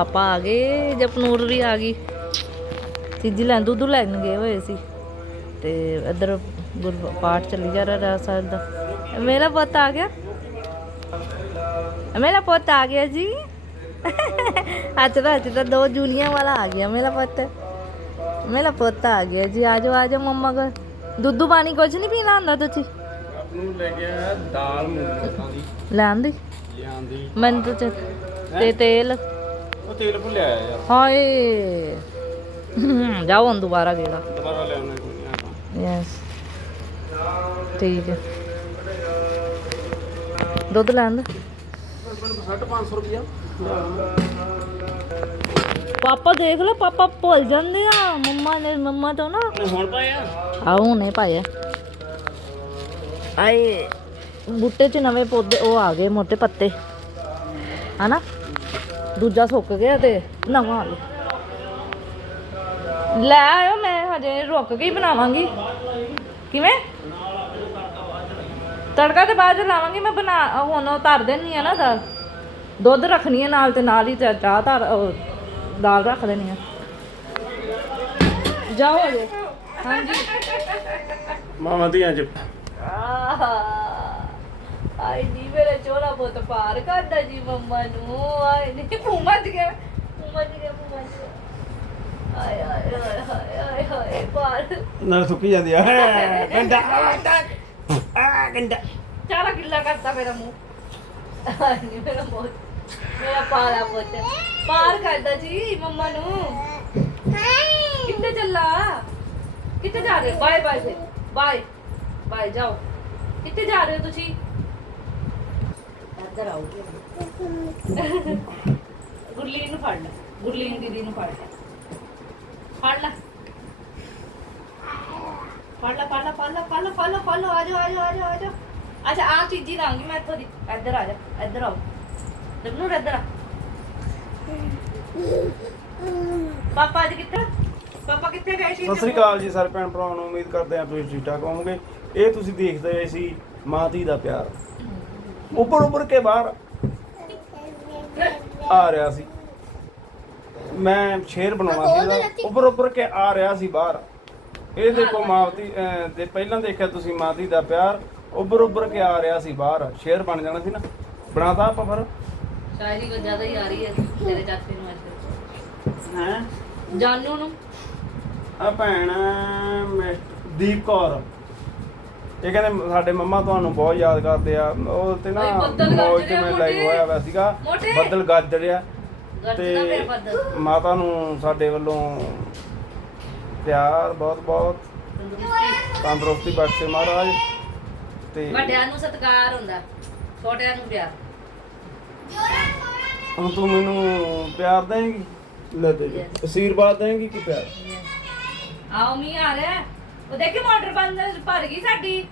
ਪਾਪਾ ਆ ਗਏ ਜਪਨੂਰ ਵੀ ਆ ਗਈ। ਤੀਜੀ ਲੈਣ ਦੁੱਧ ਲੈਣ ਗਏ ਹੋਏ ਸੀ। ਤੇ ਇੱਧਰ ਗੁਰ ਪਾਠ ਚੱਲੀ ਜਾ ਰਿਹਾ ਸਾਹਿਬ ਦਾ। ਮੇਰਾ ਪੁੱਤ ਆ ਗਿਆ। ਮੇਰਾ ਪੁੱਤ ਆ ਗਿਆ ਜੀ। ਅੱਜ ਦਾ ਅੱਜ ਦਾ ਦੋ ਜੂਲੀਆਂ ਵਾਲਾ ਆ ਗਿਆ ਮੇਰਾ ਪੁੱਤ। ਮੇਰਾ ਪੁੱਤ ਆ ਗਿਆ ਜੀ। ਆਜੋ ਆਜੋ ਮੰਮਾ ਕੋ ਦੁੱਧ ਪਾਣੀ ਕੁਝ ਨਹੀਂ ਪੀਣਾ ਹੁੰਦਾ ਤੁਸੀਂ? ਨੂੰ ਲੈ ਕੇ ਆਇਆ ਦਾਲ ਮੂੰਗਾਂ ਦੀ। ਲੈਣ ਦੀ? ਲਿਆਂਦੀ। ਮੈਨੂੰ ਤਾਂ ਚ- ਤੇ ਤੇਲ? ਉਹ ਤੇਲ ਭੁੱਲਿਆ ਆਇਆ ਯਾਰ। ਹਾਏ। ਜਾਓ ਹੁਣ ਦੁਬਾਰਾ ਗੇੜਾ ਦੁਬਾਰਾ ਲਿਆਉਣਾ ਕੋਈ ਨਹੀਂ ਆਪਾਂ ਯੈਸ ਠੀਕ ਹੈ। ਦੁੱਧ ਲੈਣ ਦਾ। 550 ਰੁਪਿਆ ਪਾਪਾ ਦੇਖ ਲਓ ਪਾਪਾ ਭੁੱਲ ਜਾਂਦੇ ਆ। ਮੰਮਾ ਨੇ ਮੰਮਾ ਤੋਂ ਨਾ। ਹੁਣ ਪਾਇਆ ਆਉ ਨੇ ਪਾਇਆ ਆਏ ਬੂਟੇ 'ਚ ਨਵੇਂ ਪੌਦੇ ਉਹ ਆ ਗਏ ਮੋਟੇ ਪੱਤੇ। ਹਨਾ? ਦੂਜਾ ਸੁੱਕ ਗਿਆ ਤੇ ਨਵਾਂ ਆ ਗਿਆ। ਲੈ ਆਇਓ ਮੈਂ ਹਜੇ ਰੁਕ ਕੇ ਹੀ ਬਣਾਵਾਂਗੀ। ਕਿਵੇਂ? ਤੜਕਾ ਤੇ ਬਾਅਦ ਲਾਵਾਂਗੀ ਮੈਂ ਬਣਾ ਹੁਣ ਉਹ ਧਰ ਦੇਣੀ ਆ ਨਾ ਦਾਲ ਦੁੱਧ ਰੱਖਣੀ ਆ ਨਾਲ ਤੇ ਨਾਲ ਹੀ ਚਾਹ ਧਰ ਦਾਲ ਰੱਖ ਦੇਣੀ ਆ। ਜਾਓ ਹਜੇ। ਹਾਂਜੀ। ਮਾਮਾ ਧੀਆਂ ਚ। ਆਹ। ਆਈ ਨੀ ਮੇਰੇ ਚੋਲਾ ਬਹੁਤ ਪਾਰ ਕਰਦਾ ਜੀ ਮੰਮਾ ਨੂੰ। ਆਈ ਨੀ। ਪੂਮਾ ਜੀ ਗਿਆ। ਜੀ ਗਿਆ ਜੀ ਗਿਆ। ਆਏ ਆਏ ਆਏ ਹਾਏ ਆਏ ਹਾਏ ਪਾਰ। ਨਾਲ ਸੁੱਕੀ ਜਾਂਦੀ ਆ। ਗੰਡਾ ਆ ਗੰਡਾ। ਚਾਰਾ ਗਿੱਲਾ ਕਰਤਾ ਮੇਰਾ ਮੂੰਹ। ਮੇਰਾ ਬਹੁਤ ਮੇਰਾ ਪਾਲਾ ਪੁੱਤ। ਪਾਰ ਕਰਦਾ ਜੀ ਮੰਮਾ ਨੂੰ। ਕਿੱਥੇ ਚੱਲਾ? ਕਿੱਥੇ ਜਾ ਰਹੇ ਬਾਏ ਬਾਏ। ਬਾਏ ਬਾਏ ਜਾਓ। ਕਿੱਥੇ ਜਾ ਰਹੇ ਹੋ ਤੁਸੀਂ? ਇੱਧਰ ਆਓ। ਗੁਰਲੀਨ ਨੂੰ ਫੜ ਲੈ। ਗੁਰਲੀਨ ਦੀਦੀ ਨੂੰ ਫੜ ਲੈ। ਫੜ ਲੈ। ਫੜ ਲੈ ਫੜ ਲੈ ਫੜ ਲੈ ਫੜ ਲੈ ਫੜ ਲੈ ਫੜ ਲੈ। ਆ ਜਾਓ ਆ ਜਾਓ ਆ ਜਾਓ ਆ ਜਾਓ। ਅੱਛਾ ਆ ਚੀਜ਼ੀ ਲਾਂਗੀ ਮੈਂ ਇੱਥੋਂ ਦੀ। ਇੱਧਰ ਆ ਜਾ, ਇੱਧਰ ਆਓ। ਦਬਨੂਰ ਇੱਧਰ ਆ। ਪਾਪਾ ਅੱਜ ਕਿੱਥੇ? ਪਾਪਾ ਕਿੱਥੇ ਗਏ ਸੀ? ਸਤਿ ਸ੍ਰੀ ਅਕਾਲ ਜੀ ਸਾਰੇ ਭੈਣ ਭਰਾਵਾਂ ਨੂੰ। ਉਮੀਦ ਕਰਦੇ ਹਾਂ ਤੁਸੀਂ ਠੀਕ ਠਾਕ ਹੋਵੋਗੇ। ਇਹ ਤੁਸੀਂ ਦੇਖਦੇ ਰਹੇ ਸੀ ਮਾਂ ਧੀ ਦਾ ਪਿਆਰ। ਉੱਪਰ ਉੱਪਰ ਕੇ ਬਾਹਰ। ਆ ਰਿਹਾ ਸੀ। ਮੈਂ ਸ਼ੇਰ ਬਣਾਉਣਾ ਸੀ ਇਹਦਾ ਉੱਪਰ ਉੱਪਰ ਕੇ ਆ ਰਿਹਾ ਸੀ ਬਾਹਰ। ਇਹ ਦੇਖੋ ਮਾਵਤੀ ਦੇ ਪਹਿਲਾਂ ਦੇਖਿਆ ਤੁਸੀਂ ਮਾਤੀ ਦਾ ਪਿਆਰ। ਉੱਪਰ ਉੱਪਰ ਕੇ ਆ ਰਿਹਾ ਸੀ ਬਾਹਰ। ਸ਼ੇਰ ਬਣ ਜਾਣਾ ਸੀ ਨਾ। ਬਣਾਤਾ ਆਪਾਂ ਫਿਰ। ਸ਼ਾਇਰੀ ਕੋ ਜ਼ਿਆਦਾ ਹੀ ਆ ਰਹੀ ਹੈ ਤੇਰੇ ਚਾਚੇ ਨੂੰ ਅੱਜ। ਹੈ? ਜਾਨੂ ਨੂੰ। ਆ ਭੈਣ ਮਿਸ- ਦੀਪ ਕੌਰ। ਇਹ ਕਹਿੰਦੇ ਸਾਡੇ ਮੰਮਾ ਤੁਹਾਨੂੰ ਬਹੁਤ ਯਾਦ ਕਰਦੇ ਆ। ਉਹ ਤੇ ਨਾ ਓਏ ਬੱਦਲ ਮੌਜ ਗੱਜ ਤੇ ਰਿਹਾ ਮੈਂ ਲਾਈਵ ਮੋਟੇ। ਹੋਇਆ ਹੋਇਆ ਸੀਗਾ। ਮੋਟੇ। ਬੱਦਲ ਗੱਜ ਰਿਹਾ ਤੇ ਫਿਰ ਬੱਦਲ। ਮਾਤਾ ਨੂੰ ਸਾਡੇ ਵੱਲੋਂ ਪਿਆਰ ਬਹੁਤ ਬਹੁਤ। ਤੰਦਰੁਸਤੀ। ਤੰਦਰੁਸਤੀ ਬਖਸ਼ੇ ਮਹਾਰਾਜ। ਤੇ ਵੱਡਿਆਂ ਨੂੰ ਸਤਿਕਾਰ ਹੁੰਦਾ। ਛੋਟਿਆਂ ਨੂੰ ਪਿਆਰ। ਹੁਣ ਤੂੰ ਮੈਨੂੰ ਪਿਆਰ ਦੇਂਗੀ? ਲੈ ਦੇ ਜੀ। Yes. ਅਸੀਰਵਾਦ ਦੇਂਗੀ ਕਿ ਪਿਆਰ? ਆਓ ਮੀ ਆ ਰਿਹਾ। ਹੈ। ਉਹ ਦੇਖੀ ਮੋਟਰ ਬੰਦ ਭਰ ਗਈ ਸਾਡੀ।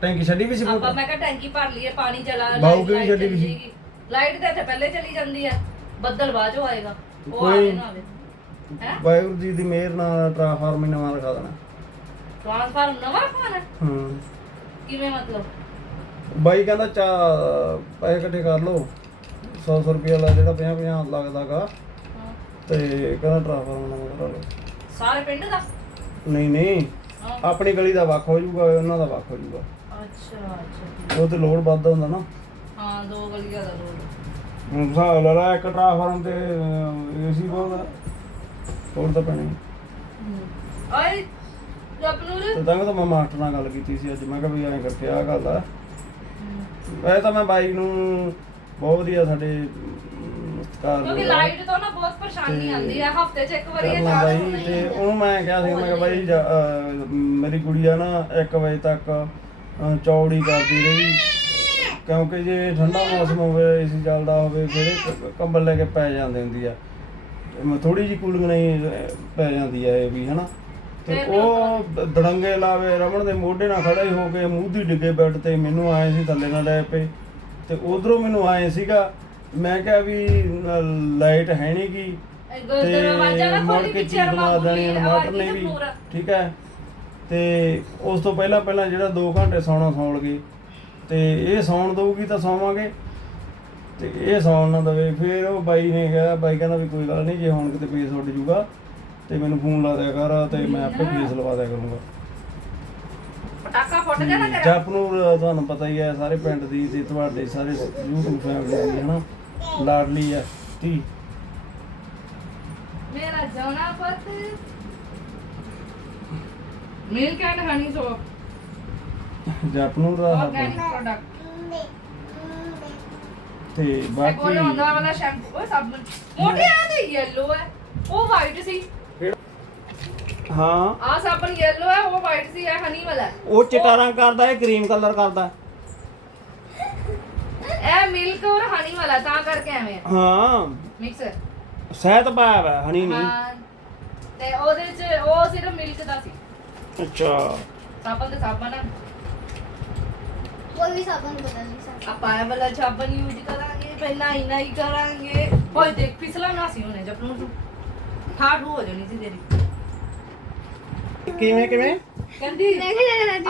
ਟੈਂਕੀ ਛੱਡੀ ਵੀ ਸੀ ਆਪਾਂ ਮੈਂ ਕਿਹਾ ਟੈਂਕੀ ਭਰ ਲਈਏ ਪਾਣੀ ਚਲਾ ਬਾਊ ਕੇ ਵੀ ਛੱਡੀ ਵੀ ਸੀ। ਲਾਈਟ ਤੇ ਇੱਥੇ ਪਹਿਲੇ ਚਲੀ ਜਾਂਦੀ ਹੈ ਬੱਦਲ ਬਾਅਦ ਚੋਂ ਆਏਗਾ। ਉਹ ਆਵੇ ਨਾ ਆਵੇ। ਹੈ? ਵਾਹਿਗੁਰੂ ਜੀ ਦੀ ਮਿਹਰ ਨਾਲ ਟ੍ਰਾਂਸਫਾਰਮਰ ਹੀ ਨਵਾਂ ਰਖਾ ਦੇਣਾ। ਟ੍ਰਾਂਸਫਾਰਮ ਨਵਾਂ ਰਖਵਾਣਾ ਹੂੰ। ਕਿਵੇਂ ਮਤਲਬ? ਬਾਈ ਕਹਿੰਦਾ ਚਾ ਪੈਸੇ ਇਕੱਠੇ ਕਰ ਲਓ। 100 100 ਰੁਪਏ ਵਾਲਾ ਜਿਹੜਾ 50 50 ਲੱਗਦਾਗਾ। ਤੇ ਕਹਿੰਦਾ ਟ੍ਰਾਂਸਫਾਰਮਰ ਨਵਾਂ ਕਰਾ ਲਓ। ਸਾਰੇ ਪਿੰਡ ਦਾ? ਨਹੀਂ ਨਹੀਂ। ਆਪਣੀ ਗਲੀ ਦਾ ਵੱਖ ਹੋ ਜਾਊਗਾ ਉਹਨਾਂ ਦਾ ਵੱਖ ਹੋ ਜਾਊਗਾ। ਅੱਛਾ ਅੱਛਾ। ਉਹ ਤੇ ਲੋਡ ਵੱਧ ਹੁੰਦਾ ਨਾ। ਹਾਂ ਦੋ ਗਲੀਆਂ ਦਾ ਰੋਡ ਹੁਣ ਇੱਕ ਟ੍ਰਾਂਸਫਾਰਮ ਤੇ ਏਸੀ ਬਹੁਤ ਆ। ਹੋਰ ਤਾਂ ਪੈਣੀ ਓਏ ਤੇ ਤਾਂ ਤਾਂ ਮੈਂ ਮਾਸਟਰ ਨਾਲ ਗੱਲ ਕੀਤੀ ਸੀ ਅੱਜ। ਮੈਂ ਕਿਹਾ ਵੀ ਐਂ ਕਰਕੇ ਆ ਗੱਲ ਆ। ਵੈਸੇ ਤਾਂ ਮੈਂ ਬਾਈ ਨੂੰ ਬਹੁਤ ਵਧੀਆ ਸਾਡੇ ਸਤਿਕਾਰ ਕਿਉਂਕਿ। ਲਾਈਟ ਤੋਂ ਨਾ ਬਹੁਤ ਪਰੇਸ਼ਾਨੀ ਆਉਂਦੀ ਹੈ ਹਫ਼ਤੇ 'ਚ ਇੱਕ ਵਾਰੀ ਇਹ ਕਰਨਾ ਚਾਰਜ ਬਾਈ ਤੇ ਉਹਨੂੰ ਮੈਂ ਕਿਹਾ ਸੀ ਮੈਂ ਕਿਹਾ ਬਾਈ ਜਾ- ਅਹ ਮੇਰੀ ਗੁੜੀਆ ਨਾ 1 ਵਜੇ ਤੱਕ ਅਹ ਚੌੜੀ ਕਰਦੀ ਰਹੀ। ਕਿਉਂਕਿ ਜੇ ਠੰਡਾ ਮੌਸਮ ਹੋਵੇ ਏਸੀ ਚੱਲਦਾ ਹੋਵੇ ਫਿਰ ਇਹ ਕ- ਕੰਬਲ ਲੈ ਕੇ ਪੈ ਜਾਂਦੀ ਹੁੰਦੀ ਆ। ਥੋੜੀ ਜੀ ਕੂਲਿੰਗ ਨਹੀਂ ਅਹ, ਪੈ ਜਾਂਦੀ ਆ ਇਹ ਵੀ ਹਨਾ? ਤੇ ਉਹ ਦ- ਦੜੰਗੇ ਲਾਵੇ ਰਮਣ ਦੇ ਮੋਢੇ ਨਾਲ ਖੜਾ ਹੀ ਹੋ ਕੇ ਮੂੰਹ ਦੀ ਡਿੱਗੇ ਬੈੱਡ ਤੇ ਮੈਨੂੰ ਆਏ ਸੀ ਥੱਲੇ ਨਾਲ ਲੈ ਪਏ। ਤੇ ਉਧਰੋਂ ਮੈਨੂੰ ਆਏ ਸੀਗਾ ਮੈਂ ਕਿਹਾ ਵੀ ਲਾਈਟ ਹੈ ਨਹੀਂ ਗੀ। ਤੇ ਮੁੜ ਕੇ ਪਿੱਛੇ ਚੀਜ਼ ਬਣਾ ਦੇਣੀ ਇਨਵਰਟਰ ਨੇ ਵੀ। ਠੀਕ ਹੈ? ਤੇ ਉਸ ਤੋਂ ਪਹਿਲਾਂ ਪਹਿਲਾਂ ਜਿਹੜਾ 2 ਘੰਟੇ ਸੌਣਾ ਸੌਣ ਲਗੇ ਤੇ ਇਹ ਸੌਣ ਦਊਗੀ ਤਾਂ ਸੌਵਾਂਗੇ। ਤੇ ਇਹ ਸੌਣ ਨਾ ਦਵੇ ਫਿਰ ਉਹ ਬਾਈ ਨੇ ਕਿਹਾ ਬਾਈ ਕਹਿੰਦਾ ਵੀ ਕੋਈ ਗੱਲ ਨਹੀਂ ਜੇ ਹੁਣ ਕਿਤੇ ਪੇਸ ਉੱਡ ਜੂਗਾ ਤੇ ਮੈਨੂੰ ਫੋਨ ਲਾ ਦਿਆ ਕਰ ਤੇ ਮੈਂ ਆਪੇ ਪੇਸ ਲਵਾ ਦਿਆ ਕਰੂੰਗਾ। ਪਟਾਕਾ ਫੁੱਟ ਨਾ ਤੇਰਾ। ਜਪਨੂਰ ਤੁਹਾਨੂੰ ਪਤਾ ਹੀ ਹੈ ਸਾਰੇ ਪਿੰਡ ਦੀ ਤੇ ਤੁਹਾਡੇ ਸਾਰੇ YouTube ਫੈਮਿਲੀ ਦੀ ਹਨਾ? ਲਾਡਲੀ ਆ ਧੀ। ਮੇਰਾ ਜੋਨਾ ਪੁੱਤ। Milk and honey soap Japnoor the organic ਸਾਬਣ ਪ੍ਰੋਡਕਟ ਤੇ ਇਹ ਕੋਲ ਬਾਕੀ ਹੁੰਦਾ ਵਾਲਾ ਸ਼ੈਂਪੂ ਉਹ ਸਾਬਣ ਮੋਟੇ ਆ ਤੇ ਯੈਲੋ ਹੈ ਉਹ ਵਾਈਟ ਸੀ। ਹਾਂ। ਆ ਸਾਬਣ ਯੈਲੋ ਹੈ ਉਹ ਵਾਈਟ ਸੀ ਇਹ ਹਨੀ ਵਾਲਾ ਹੈ। ਉਹ ਚਿੱਟਾ ਰੰਗ ਕਰਦਾ ਹੈ ਕਰੀਮ ਕਲਰ ਕਰਦਾ। ਇਹ ਮਿਲਕ ਔਰ ਹਨੀ ਵਾਲਾ ਤਾਂ ਕਰਕੇ ਐਵੇਂ। ਹੈ। ਹਾਂ ਮਿਕਸ ਸਹਿਤ ਪਾਇਆ ਵਾ ਹਣੀ ਨਹੀਂ ਹਾਂ। ਤੇ ਉਹਦੇ ਚ ਉਹ ਸਿਰਫ ਮਿਲਕ ਦਾ ਸੀ। ਅੱਛਾ। ਸਾਬਣ ਤੇ ਸਾਬਣ ਹੈ ਕੋਈ ਵੀ ਸਾਬਣ ਬਦਲ ਨਹੀਂ ਸਕਦਾ ਆਪਾਂ ਇਹ ਵਾਲਾ ਸਾਬਣ ਯੂਜ਼ ਕਰਾਂਗੇ ਪਹਿਲਾਂ ਇਨਾ ਹੀ ਕਰਾਂਗੇ। ਹੋਏ ਦੇਖ ਫਿਸਲਾ ਨਾ ਸੀ ਉਹਨੇ ਜਪ ਨੂੰ। ਠਾਠ ਹੋ ਜਾਣੀ ਸੀ ਤੇਰੀ। ਕਿਵੇਂ ਕਿਵੇਂ? ਕਹਿੰਦੀ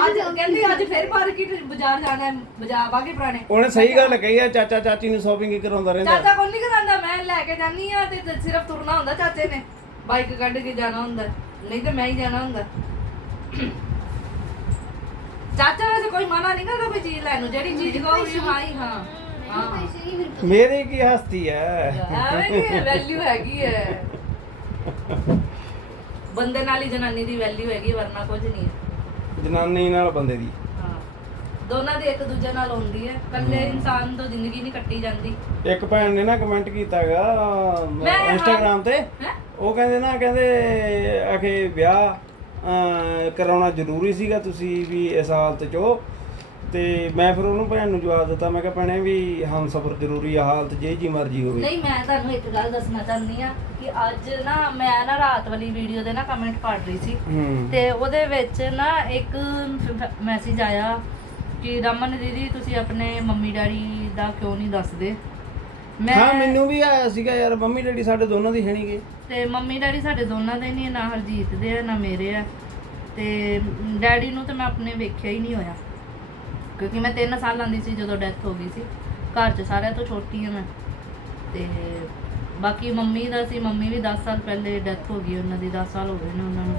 ਅੱਜ ਕਹਿੰਦੀ ਅੱਜ ਫਿਰ ਮਾਰਕੀਟ ਬਾਜ਼ਾਰ ਜਾਣਾ ਹੈ ਬਾਜ਼ਾਰ ਵਾਗੇ ਪੁਰਾਣੇ। ਉਹਨੇ ਸਹੀ ਗੱਲ ਕਹੀ ਆ ਚਾਚਾ ਚਾਚੀ ਨੂੰ ਸ਼ਾਪਿੰਗ ਹੀ ਕਰਾਉਂਦਾ ਰਹਿੰਦਾ। ਚਾਚਾ ਕੋਲ ਨਹੀਂ ਕਰਾਂਦਾ ਮੈਂ ਲੈ ਕੇ ਜਾਨੀ ਆ ਤੇ ਸਿਰਫ ਤੁਰਨਾ ਹੁੰਦਾ ਚਾਚੇ ਨੇ। ਬਾਈਕ ਕੱਢ ਕੇ ਜਾਣਾ ਹੁੰਦਾ ਨਹੀਂ ਤੇ ਮੈਂ ਹੀ ਜਾਣਾ ਹੁੰਦਾ। ਚਾਚਾ ਵੈਸੇ ਕੋਈ ਮਨਾ ਨਹੀਂ ਕਰਦਾ ਕੋਈ ਚੀਜ਼ ਲੈਣ ਨੂੰ ਜਿਹੜੀ ਚੀਜ਼ ਕਹੋਗੀ ਹਾਂ ਹੀ ਹਾਂ। ਹਾਂ। ਮੇਰੇ ਮੇਰੇ ਕੀ ਹਸਤੀ ਹੈ? ਐਵੇਂ ਕਿ ਵੈਲਿਊ ਹੈਗੀ ਹੈ। ਬੰਦੇ ਨਾਲ ਹੀ ਜਨਾਨੀ ਦੀ ਵੈਲਿਊ ਹੈਗੀ ਵਰਨਾ ਕੁਝ ਨਹੀਂ ਹੈ। ਜਨਾਨੀ ਨਾਲ ਬੰਦੇ ਦੀ। ਹਾਂ। ਦੋਨਾਂ ਦੀ ਇੱਕ ਦੂਜੇ ਨਾਲ ਹੁੰਦੀ ਹੈ। ਇਕੱਲੇ ਇਨਸਾਨ ਤੋਂ ਜ਼ਿੰਦਗੀ ਨਹੀਂ ਕੱਟੀ ਜਾਂਦੀ। ਇੱਕ ਭੈਣ ਨੇ ਨਾ ਕਮੈਂਟ ਕੀਤਾਗਾ ਮੈਂ ਇੰਸਟਾਗ੍ਰam ਤੇ। ਹੈ। ਉਹ ਕਹਿੰਦੇ ਨਾ ਕਹਿੰਦੇ ਆਖੇ ਵਿਆਹ ਕਰਾਉਣਾ ਜ਼ਰੂਰੀ ਸੀਗਾ ਤੁਸੀਂ ਵੀ ਇਸ ਹਾਲਤ 'ਚ ਤੇ ਮੈਂ ਫਿਰ ਉਹਨੂੰ ਭੈਣ ਨੂੰ ਜਵਾਬ ਦਿੱਤਾ ਮੈਂ ਕਿਹਾ ਭੈਣੇ ਵੀ ਹਮ ਸਫਰ ਜ਼ਰੂਰੀ ਆ ਹਾਲਤ ਜੇ ਜੀ ਮਰਜ਼ੀ ਹੋਵੇ। ਨਹੀਂ ਮੈਂ ਤੁਹਾਨੂੰ ਇੱਕ ਗੱਲ ਦੱਸਣਾ ਚਾਹੁੰਦੀ ਆ ਕਿ ਅੱਜ ਨਾ ਮੈਂ ਨਾ ਰਾਤ ਵਾਲੀ ਵੀਡੀਓ ਦੇ ਨਾ ਕਮੈਂਟ ਪੜ੍ਹ ਰਹੀ ਸੀ ਹੂੰ। ਤੇ ਉਹਦੇ ਵਿੱਚ ਨਾ ਇੱਕ ਮੈਸੇਜ ਆਇਆ ਕਿ ਰਮਨ ਦੀਦੀ ਤੁਸੀਂ ਆਪਣੇ ਮੰਮੀ ਡੈਡੀ ਦਾ ਕਿਉਂ ਨਹੀਂ ਦੱਸਦੇ? ਹਾਂ ਮੈਨੂੰ ਵੀ ਆਇਆ ਸੀਗਾ ਯਾਰ ਮੰਮੀ ਡੈਡੀ ਸਾਡੇ ਦੋਨਾਂ ਦੀ ਹੈਣੀਗੇ ਤੇ ਮੰਮੀ ਡੈਡੀ ਸਾਡੇ ਦੋਨਾਂ ਦੇ ਨਹੀਂ ਨਾ ਹਰਜੀਤ ਦੇ ਆ ਨਾ ਮੇਰੇ ਆ। ਤੇ ਡੈਡੀ ਨੂੰ ਤਾਂ ਮੈਂ ਆਪਣੇ ਵੇਖਿਆ ਹੀ ਨਹੀਂ ਹੋਇਆ। ਕਿਉਂਕਿ ਮੈਂ 3 ਸਾਲਾਂ ਦੀ ਸੀ ਜਦੋਂ ਡੈਥ ਹੋ ਗਈ ਸੀ। ਘਰ 'ਚ ਸਾਰਿਆਂ ਤੋਂ ਛੋਟੀ ਹਾਂ ਮੈਂ। ਤੇ ਬਾਕੀ ਮੰਮੀ ਦਾ ਸੀ ਮੰਮੀ ਵੀ 10 ਸਾਲ ਪਹਿਲੇ ਡੈਥ ਹੋ ਗਈ ਉਹਨਾਂ ਦੀ 10 ਸਾਲ ਹੋ ਗਏ ਨੇ ਉਹਨਾਂ ਨੂੰ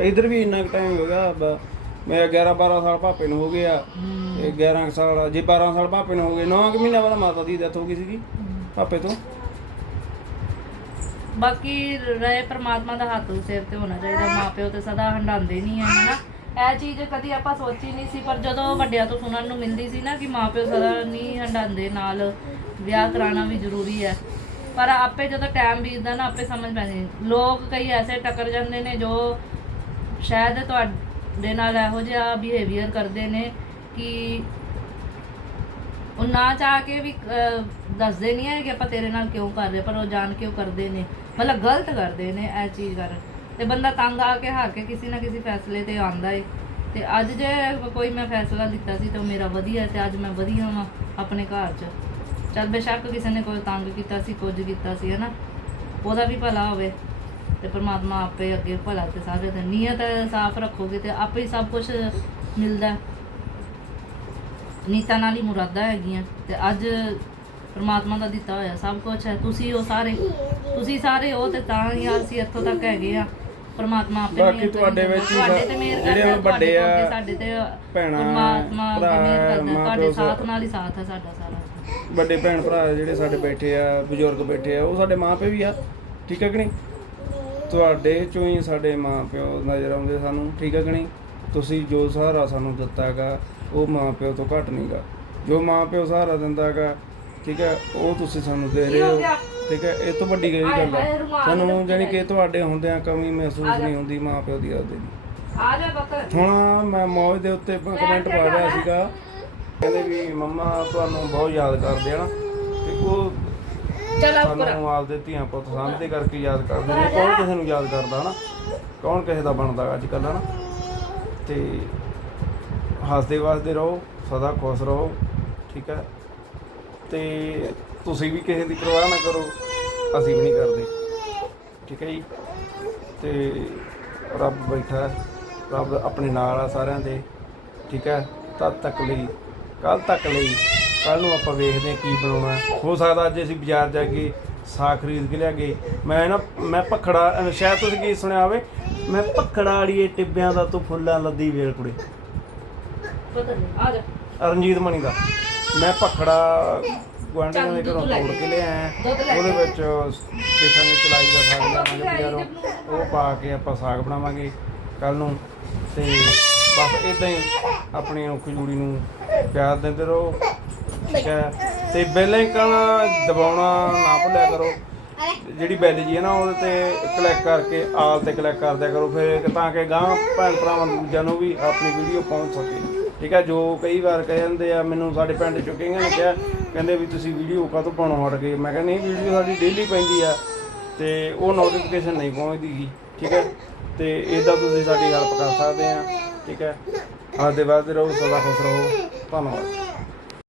ਇਧਰ ਵੀ ਇੰਨਾ ਟਾਈਮ ਹੋ ਗਿਆ ਮੇਰਾ 11 12 ਸਾਲ ਭਾਪੇ ਨੂੰ ਹੋ ਗਿਆ ਇਹ 11 ਕੁ ਸਾਲ ਜੇ 12 ਸਾਲ ਭਾਪੇ ਨੂੰ ਹੋ ਗਏ 9 ਕਿ ਮਹੀਨਾ ਬਾਅਦ ਮਾਤਾ ਦੀ ਡੈਥ ਹੋ ਗਈ ਸੀਗੀ ਭਾਪੇ ਤੋਂ। ਬਾਕੀ ਰਹੇ ਪ੍ਰਮਾਤਮਾ ਦਾ ਹੱਥ ਸਿਰ ਤੇ ਹੋਣਾ ਚਾਹੀਦਾ ਮਾਪਿਓ ਤੇ ਸਦਾ ਹੰਡਾਉਂਦੇ ਨਹੀਂ ਆ ਹਨਾ? ਇਹ ਚੀਜ਼ ਕਦੀ ਆਪਾਂ ਸੋਚੀ ਨਹੀਂ ਸੀ, ਪਰ ਜਦੋਂ ਵੱਡਿਆਂ ਤੋਂ ਸੁਣਨ ਨੂੰ ਮਿਲਦੀ ਸੀ ਨਾ ਕਿ ਮਾਪਿਓ ਸਦਾ ਨਹੀਂ ਹੰਡਾਉਂਦੇ ਨਾਲ, ਵਿਆਹ ਕਰਾਉਣਾ ਵੀ ਜ਼ਰੂਰੀ ਹੈ। ਪਰ ਆਪੇ ਜਦੋਂ ਟਾਈਮ ਬੀਤਦਾ ਨਾ, ਆਪੇ ਸਮਝ ਪੈਂਦੀ ਲੋਕ ਕਈ ਐਸੇ ਟੱਕਰ ਜਾਂਦੇ ਨੇ ਜੋ ਸ਼ਾਇਦ ਤੁਹਾਡੇ ਨਾਲ ਇਹੋ ਜਿਹਾ ਬਿਹੇਵੀਅਰ ਕਰਦੇ ਨੇ ਕਿ ਉਹ ਨਾ ਚਾਹ ਕੇ ਵੀ ਦੱਸਦੇ ਨਹੀਂ ਹੈ ਕਿ ਆਪਾਂ ਤੇਰੇ ਨਾਲ ਕਿਉਂ ਕਰ ਰਹੇ, ਪਰ ਉਹ ਜਾਣ ਕੇ ਉਹ ਕਰਦੇ ਨੇ। ਮਤਲਬ ਗਲਤ ਕਰਦੇ ਨੇ ਇਹ ਚੀਜ਼ ਕਰ ਤੇ ਬੰਦਾ ਤੰਗ ਆ ਕੇ ਹਾਰ ਕੇ ਕਿਸੇ ਨਾ ਕਿਸੇ ਫੈਸਲੇ ਤੇ ਆਂਦਾ ਏ। ਤੇ ਅੱਜ ਜੇ ਕੋਈ ਮੈਂ ਫੈਸਲਾ ਲਿੱਤਾ ਸੀ ਤਾਂ ਉਹ ਮੇਰਾ ਵਧੀਆ ਤੇ ਅੱਜ ਮੈਂ ਵਧੀਆ ਹਾਂ ਆਪਣੇ ਘਰ 'ਚ। ਚੱਲ ਬੇਸ਼ੱਕ ਕਿਸੇ ਨੇ ਕੋਈ ਤੰਗ ਕੀਤਾ ਸੀ, ਕੁਝ ਕੀਤਾ ਸੀ, ਹਨਾ? ਉਹਦਾ ਵੀ ਭਲਾ ਹੋਵੇ ਤੇ ਪ੍ਰਮਾਤਮਾ ਆਪੇ ਅੱਗੇ ਭਲਾ ਤੇ ਸਾਰੇ ਦੇ ਨੀਅਤ ਸਾਫ਼ ਰੱਖੋਗੇ ਤੇ ਆਪੇ ਹੀ ਸਭ ਕੁਝ ਮਿਲਦਾ। ਨੀਤਾਂ ਨਾਲ ਹੀ ਮੁਰਾਦਾਂ ਹੈਗੀਆਂ ਤੇ ਅੱਜ ਪ੍ਰਮਾਤਮਾ ਦਾ ਦਿੱਤਾ ਹੋਇਆ ਸਭ ਕੁਝ ਹੈ। ਤੁਸੀਂ ਉਹ ਸਾਰੇ, ਤੁਸੀਂ ਸਾਰੇ ਹੋ ਤੇ ਤਾਂ ਹੀ ਅਸੀਂ ਇੱਥੋਂ ਤੱਕ ਹੈਗੇ ਆ। ਪ੍ਰਮਾਤਮਾ ਆਪੇ ਬਾਕੀ ਤੁਹਾਡੇ। ਵਿੱਚ ਜਿਹੜੇ ਵੱਡੇ ਆ, ਸਾਡੇ ਤੇ ਭੈਣਾਂ, ਪ੍ਰਮਾਤਮਾ ਮਾਂ ਤੁਹਾਡੇ ਪਿਓ ਸਾਥ। ਨਾਲ ਹੀ ਸਾਥ ਹੈ ਸਾਡਾ ਸਾਰਾ। ਵੱਡੇ ਭੈਣ ਭਰਾ ਜਿਹੜੇ ਸਾਡੇ ਬੈਠੇ ਆ ਬਜ਼ੁਰਗ ਬੈਠੇ ਆ ਉਹ ਸਾਡੇ ਮਾਪੇ ਵੀ ਆ ਠੀਕ ਹੈ ਕਿ ਨਹੀਂ? ਤੁਹਾਡੇ ਚੋਂ ਹੀ ਸਾਡੇ ਮਾਪਿਓ ਨਜ਼ਰ ਆਉਂਦੇ ਸਾਨੂੰ ਠੀਕ ਹੈ ਕਿ ਨਹੀਂ? ਤੁਸੀਂ ਜੋ ਸਹਾਰਾ ਸਾਨੂੰ ਦਿੱਤਾਗਾ ਉਹ ਮਾਪਿਓ ਤੋਂ ਘੱਟ ਨਹੀਂਗਾ। ਜੋ ਮਾਪਿਓ ਸਹਾਰਾ ਦਿੰਦਾਗਾ ਠੀਕ ਹੈ ਉਹ ਤੁਸੀਂ ਸਾਨੂੰ ਦੇ ਰਹੇ ਹੋ? ਠੀਕ ਹੈ ਇਹ ਤੋਂ ਵੱਡੀ ਹਾਏ ਗੱਲ ਹੈ। ਸਾਨੂੰ ਜਾਨੀ ਕਿ। ਤੁਹਾਡੇ ਹੁੰਦਿਆਂ ਕਮੀ ਮਹਿਸੂਸ। ਨਹੀਂ ਹੁੰਦੀ ਮਾਪਿਓ ਦੀ ਆਪਦੇ ਦੀ। ਆ ਜਾ ਬੱਕਰ ਹੁਣ ਮੈਂ ਮੌਜ ਦੇ ਉੱਤੇ ਕਮੈਂਟ ਪਾ ਰਿਹਾ ਸੀਗਾ। ਕਹਿੰਦੇ ਵੀ ਮੰਮਾ ਤੁਹਾਨੂੰ ਬਹੁਤ ਯਾਦ ਕਰਦੇ ਆ ਨਾ। ਤੇ ਉਹ ਚੱਲ ਉੱਪਰ ਸਾਨੂੰ ਆਪਦੇ ਧੀਆਂ ਪੁੱਤ ਸਾਂਭਦੇ ਕਰਕੇ ਯਾਦ ਕਰਦੇ ਨੇ। ਕੌਣ ਕਿਸੇ ਨੂੰ ਯਾਦ ਕਰਦਾ ਹਨਾ ਕੌਣ ਕਿਸੇ ਦਾ ਬਣਦਾ ਅੱਜ ਕੱਲ੍ਹ ਹਨਾ ਤੇ ਹੱਸਦੇ ਵਸਦੇ ਰਹੋ ਸਦਾ ਖੁਸ਼ ਰਹੋ ਠੀਕ ਹੈ? ਤੇ ਤੁਸੀਂ ਵੀ ਕਿਸੇ ਦੀ ਪਰਵਾਹ ਨਾ ਕਰੋ ਅਸੀਂ ਵੀ ਨਹੀਂ ਕਰਦੇ। ਠੀਕ ਹੈ ਜੀ? ਤੇ ਰੱਬ ਬੈਠਾ ਹੈ, ਰੱਬ ਆਪਣੇ ਨਾਲ ਆ ਸਾਰਿਆਂ ਦੇ। ਠੀਕ ਹੈ? ਤਦ ਤੱਕ ਲਈ ਕੱਲ ਤੱਕ ਲਈ। ਕੱਲ ਨੂੰ ਆਪਾਂ ਵੇਖਦੇ ਹਾਂ ਕੀ ਬਣਾਉਣਾ। ਹੈ। ਸਕਦਾ ਅੱਜ ਅਸੀਂ ਬਾਜ਼ਾਰ ਜਾ ਕੇ ਸਾਗ ਖਰੀਦ ਕੇ ਲਿਆਗੇ। ਮੈਂ ਨਾ ਮੈਂ ਭਖੜਾ ਸ਼ਾਇਦ ਤੁਸੀਂ ਕੀ ਸੁਣਿਆ ਹੋਵੇ ਮੈਂ ਭਖੜਾ ਵਾਲੀਏ ਟਿੱਬਿਆਂ ਦਾ ਤੂੰ ਫੁੱਲਾਂ ਲੱਦੀ ਵੇਲ ਕੁੜੇ। ਪਤਾ ਨਹੀਂ ਆ ਜਾ। ਰਣਜੀਤ ਮਣੀ ਦਾ। ਮੈਂ ਭਖੜਾ ਗੁਆਂਢੀਆਂ ਦੇ ਘਰੋਂ ਤੋੜ ਕੇ ਲਿਆਇਆ। ਉਹਦੇ। ਵਿੱਚ ਦੇਖਾਂਗੇ ਚਲਾਈ ਦਾ ਸਾਗ ਆਈ ਬਜ਼ਾਰੋਂ। ਉਹ ਪਾ ਕੇ ਆਪਾਂ ਸਾਗ ਬਣਾਵਾਂਗੇ ਕੱਲ ਨੂੰ। ਤੇ ਬਸ ਇਦਾਂ ਹੀ ਆਪਣੀ ਔਖੀ ਜੂੜੀ ਨੂੰ ਪਿਆਰ ਦਿੰਦੇ ਰਹੋ। ਠੀਕ ਹੈ। ਤੇ ਬੈਲ ਆਈਕਨ ਦਬਾਉਣਾ ਨਾ ਭੁੱਲਿਆ ਕਰੋ। ਜਿਹੜੀ ਬੈਲ ਜੀ ਹੈ ਨਾ ਉਹਦੇ ਤੇ ਕਲਿੱਕ ਕਰਕੇ ਆਲ ਤੇ ਕਲਿੱਕ ਕਰ ਦਿਆ ਕਰੋ। ਫਿਰ ਤਾਂ ਕਿ ਗਾਂ ਭੈਣ ਭਰਾਵਾਂ ਨੂੰ ਦੂਜਿਆਂ ਨੂੰ ਵੀ ਆਪਣੀ ਵੀਡੀਓ ਪਹੁੰਚ ਸਕੇ। ਠੀਕ ਹੈ ਜੋ ਕਈ ਵਾਰ ਕਹਿ ਜਾਂਦੇ ਆ, ਮੈਨੂੰ ਸਾਡੇ ਪਿੰਡ ਚੋਂ ਕਈਆਂ ਨੇ ਕਿਹਾ, ਕਹਿੰਦੇ ਵੀ ਤੁਸੀਂ ਵੀਡੀਓ ਕਾਹਤੋਂ ਪਾਉਣੋਂ ਹਟ ਗਏ? ਮੈਂ ਕਹਿੰਦਾ ਨਹੀਂ, ਵੀਡੀਓ ਸਾਡੀ ਡੇਲੀ ਪੈਂਦੀ ਆ। ਤੇ ਉਹ ਨੋਟੀਫਿਕੇਸ਼ਨ ਨਹੀਂ ਪਹੁੰਚਦੀ ਗੀ ਠੀਕ ਹੈ ਤੇ ਇਦਾਂ ਤੁਸੀਂ ਸਾਡੀ ਹੈਲਪ ਕਰ ਸਕਦੇ ਆ, ਠੀਕ ਹੈ ਆਦੇ ਵਾਸਤੇ ਰਹੋ, ਸਦਾ ਖੁਸ਼ ਰਹੋ। ਧੰਨਵਾਦ।